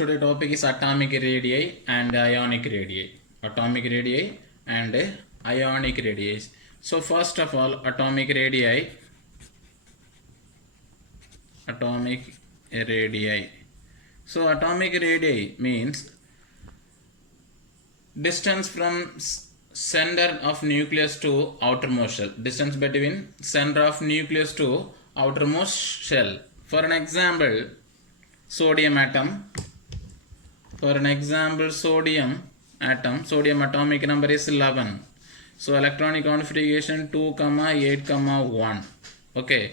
Today topic is atomic radii and ionic radii. Atomic radii and ionic radii. So first of all, atomic radii. Atomic radii. So atomic radii means distance from center of nucleus to outermost shell. Distance between center of nucleus to outermost shell. For an example, sodium atom. For an example, sodium atom, sodium atomic number is 11. So electronic configuration 2, 8, 1. Okay.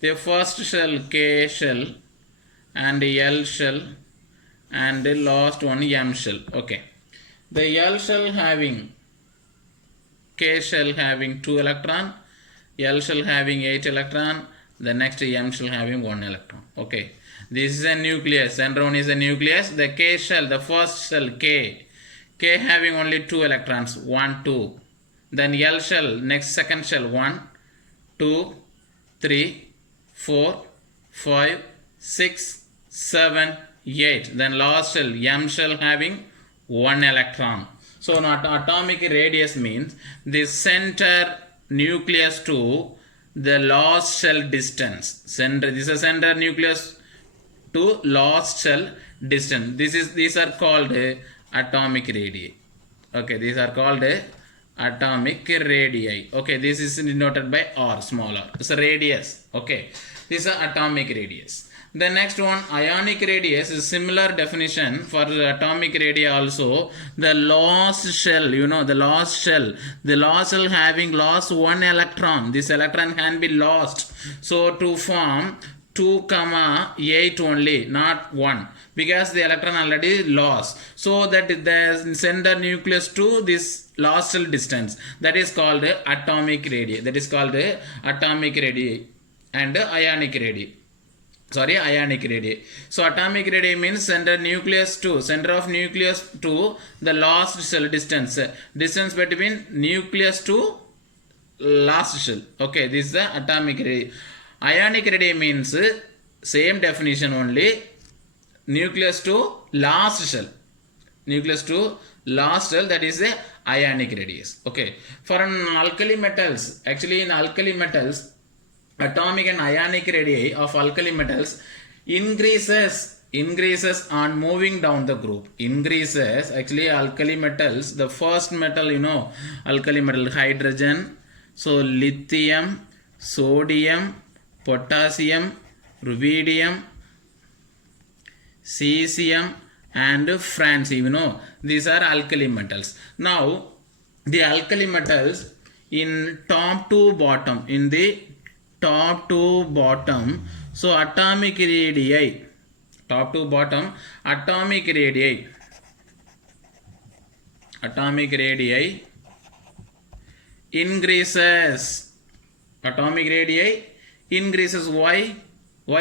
The first shell K shell and L shell and the last one M shell. Okay. The L shell having K shell having 2 electron, L shell having 8 electron, the next M shell having 1 electron. Okay. This is a nucleus. Center one is a nucleus. The K shell, the first shell K having only 2 electrons, 1, 2. Then L shell, next second shell 1, 2, 3, 4, 5, 6, 7, 8. Then last shell M shell having 1 electron. So not atomic radius means the center nucleus to the last shell distance. Center, this is center nucleus to last shell distance. These are called atomic radii. Okay, these are called atomic radii. Okay, this is denoted by R, small r. It's a radius. Okay, this is atomic radius. The next one, ionic radius, is similar definition for the atomic radii also. The last shell, the last shell having lost 1 electron. This electron can be lost. So to form 2, 8 only, not 1, because the electron already lost. So that the center nucleus to this last shell distance, that is called atomic radii. That is called atomic radii and ionic radii. Ionic radii. So atomic radii means center of nucleus to the last shell distance. Distance between nucleus to last shell. Okay, this is the atomic radii. Ionic radii means same definition only, nucleus to last shell. Nucleus to last shell, that is a ionic radius. Okay. For an alkali metals, actually in alkali metals, atomic and ionic radii of alkali metals increases on moving down the group. Increases, actually alkali metals, the first metal, alkali metal, hydrogen, so lithium, sodium, potassium, rubidium, cesium and francium, these are alkali metals. Now the alkali metals in top to bottom, so atomic radii, top to bottom, atomic radii increases. Atomic radii increases. Why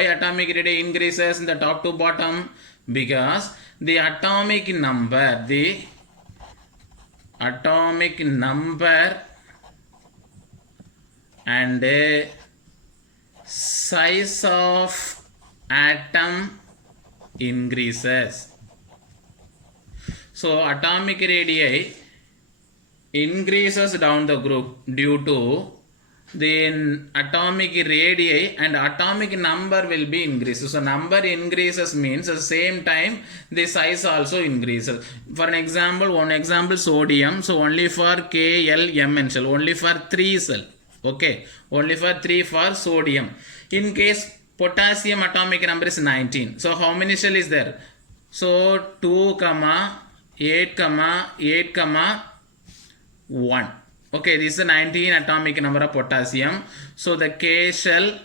atomic radii increases in the top to bottom? Because the atomic number and size of atom increases. So atomic radii increases down the group due to the atomic radii, and atomic number will be increases. So number increases means at the same time the size also increases. For an example, sodium, so only for K, L, M and shell, only for 3 cell. Okay, only for 3 for sodium. In case potassium atomic number is 19. So how many shell is there? So 2, 8, 1. Okay, this is the 19 atomic number of potassium. So the K shell,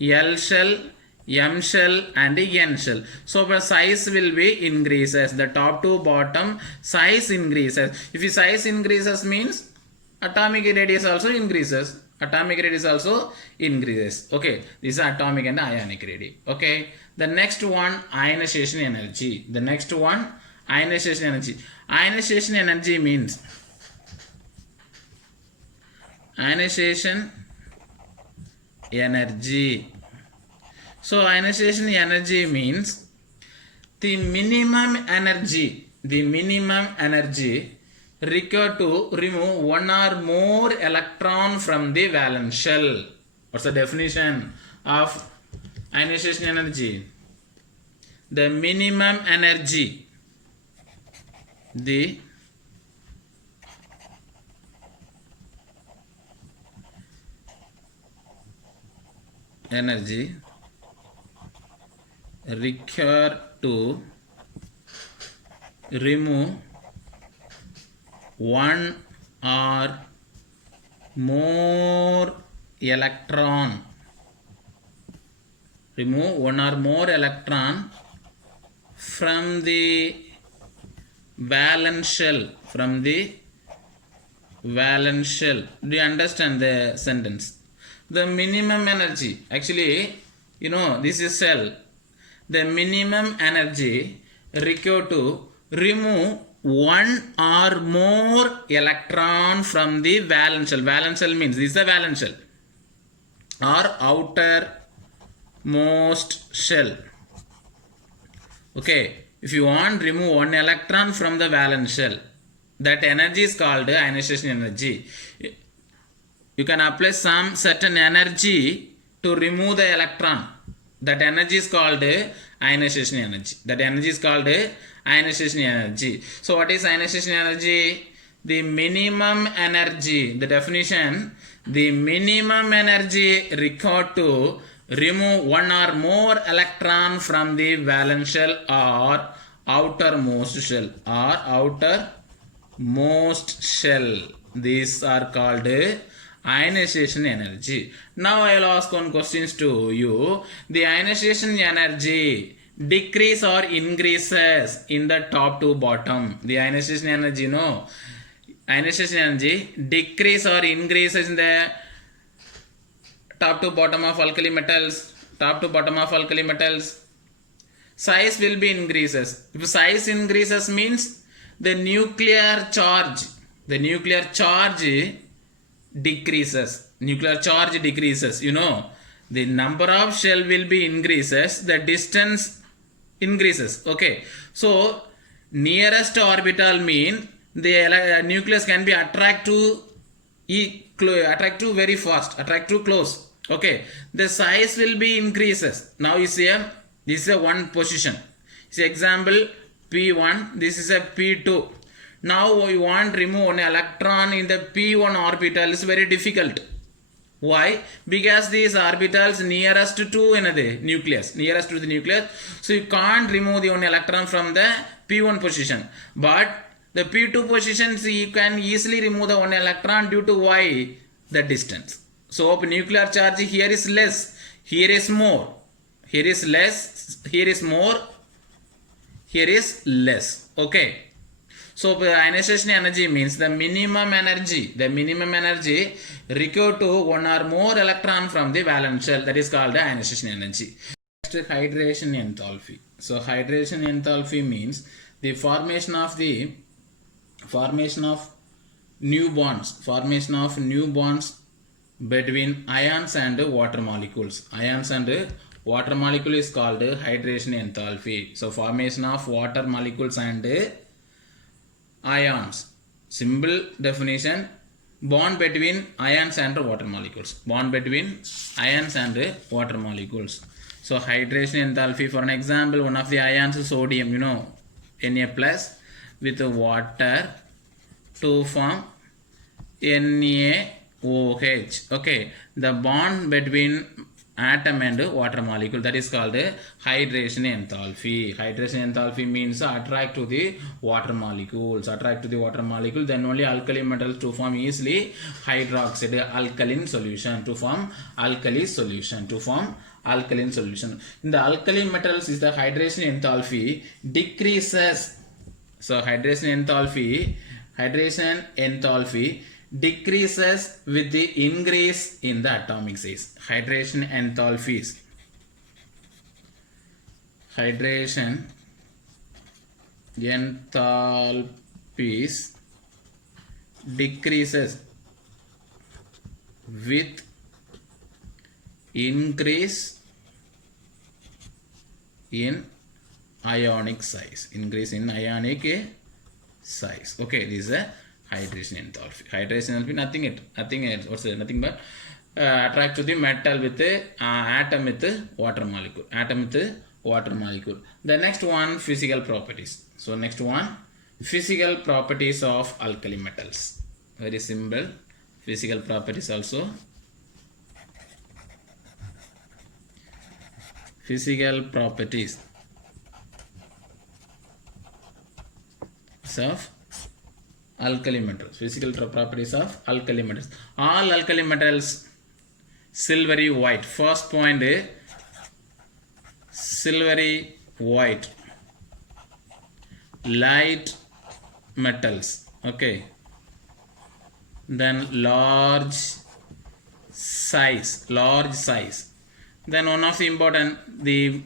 L shell, M shell and N shell. So the size will be increases. The top to bottom size increases. If the size increases means atomic radius also increases. Okay, this is atomic and ionic radii. Okay, the next one, ionization energy. Ionization energy means ionization energy. So ionization energy means the minimum energy required to remove one or more electron from the valence shell. What's the definition of ionization energy? The minimum energy, the energy required to remove one or more electron from the valence shell. Do you understand the sentence? The minimum energy, actually, this is cell. The minimum energy required to remove one or more electron from the valence shell. Valence shell means this is the valence shell or outermost shell. Okay, if you want to remove one electron from the valence shell, that energy is called ionization energy. You can apply some certain energy to remove the electron. That energy is called ionization energy. So what is ionization energy? The minimum energy. The definition: the minimum energy required to remove one or more electron from the valence shell or outermost shell. These are called ionization energy. Now I will ask one questions to you. The ionization energy decrease or increases in the top to bottom? The ionization energy, decrease or increases in the top to bottom of alkali metals. Size will be increases. If size increases means the nuclear charge decreases. The number of shell will be increases, the distance increases. Okay, so nearest orbital mean the nucleus can be attract to very fast, attract to close. Okay, the size will be increases. Now you see this is a one position. See example P1, this is a P2. Now we want to remove an electron in the P1 orbital is very difficult. Why? Because these orbitals nearest to the nucleus. So you can't remove the one electron from the P1 position. But the P2 positions you can easily remove the one electron due to why? The distance. So nuclear charge here is less, here is more. Here is less, here is more, here is less. Okay. So ionization energy means the minimum energy required to one or more electron from the valence shell. That is called the ionization energy. Next, hydration enthalpy. So hydration enthalpy means the formation of new bonds between ions and water molecules. Ions and water molecule is called hydration enthalpy. So formation of water molecules and ions. Simple definition: bond between ions and water molecules. So hydration enthalpy, for an example, one of the ions is sodium, Na plus with water to form NaOH. Okay, the bond between atom and water molecule, that is called hydration enthalpy. Hydration enthalpy means attract to the water molecules. Then only alkali metals to form easily hydroxide alkaline solution, In the alkali metals is the hydration enthalpy decreases. So hydration enthalpy decreases with the increase in the atomic size. Hydration enthalpies decreases with increase in ionic size. Increase in ionic size. Okay, this is a hydration enthalpy. Hydration enthalpy nothing else. What's it? Nothing but attract to the metal with the atom with the water molecule. Atom with the water molecule. The next one, physical properties. So next one, physical properties of alkali metals. Very simple. Physical properties also. Physical properties of alkali metals. Physical properties of alkali metals. All alkali metals silvery white. First point is silvery white. Light metals. Okay. Then large size. Then one of the important, the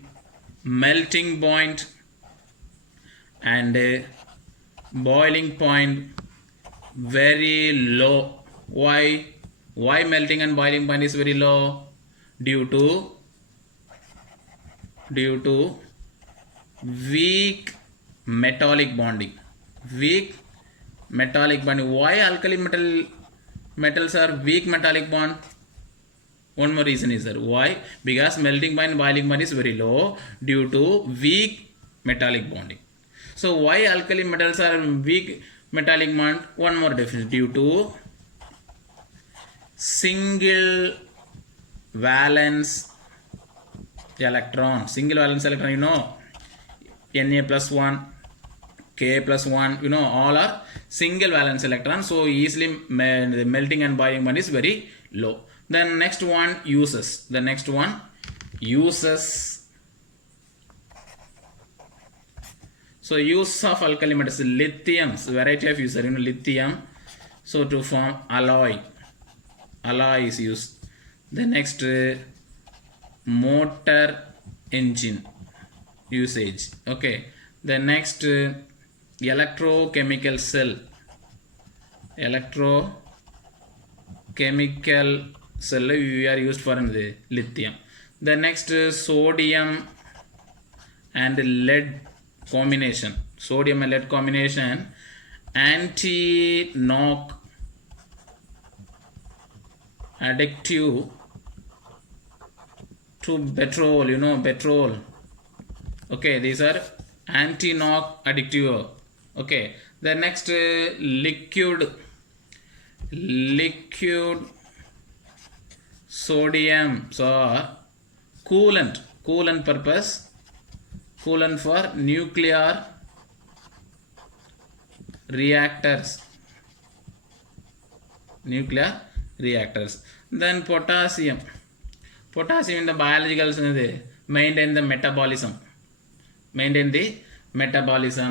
melting point and boiling point very low. Why melting and boiling point is very low? Due to weak metallic bonding. Why alkali metals are weak metallic bond? One more reason is there. Why? Because melting point and boiling point is very low due to weak metallic bonding. So why alkali metals are weak metallic bond? One more definition. Due to single valence electron. You know, Na plus 1, Ka plus 1, you know, all are single valence electrons. So easily the melting and boiling point is very low. Then next one, uses. The next one, uses. So use of alkali metals, lithium, variety of user, you know, lithium. So to form alloy is used. The next, motor engine usage. Okay. The next, electrochemical cell. Electrochemical cell we are used for the lithium. The next, sodium and lead combination. Sodium and lead combination, anti-knock additive to petrol, you know, petrol. Okay, these are anti-knock additive. Okay, the next, liquid sodium. So coolant purpose, coolant for nuclear reactors. Then potassium in the biological maintain the metabolism.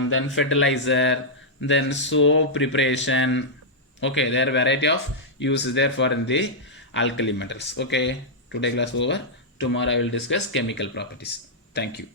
Then fertilizer, then soap preparation. Okay, there are variety of uses there for in the alkali metals. Okay, today class over. Tomorrow I will discuss chemical properties. Thank you.